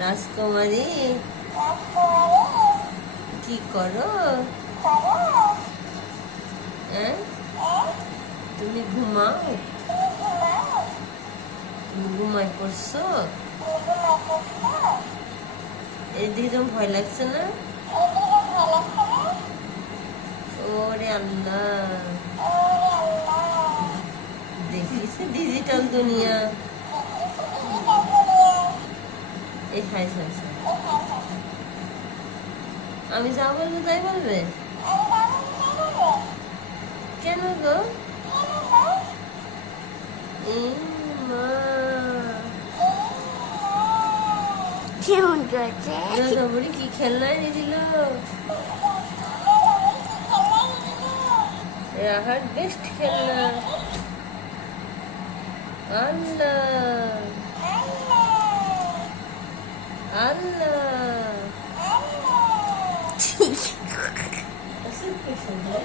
রাজকুমারী কি করো? হ্যাঁ, তুমি ঘুমাও? তুমি ঘুমায় পড়ছো? এদিকে তোমার ভয় লাগছে না? ওরে আল্লাহ, দেখিস ডিজিটাল দুনিয়া। এই হাই হাই হাই। আমি যা বলবো তাই বলবে? কেন গো? মা কেমন করছে? দাদাবুড়ি কি খেলনা এনে দিল? রাহার বেস্ট খেলনা। আল্লাহ আল্লাহ, আসলে কি সুন্দর।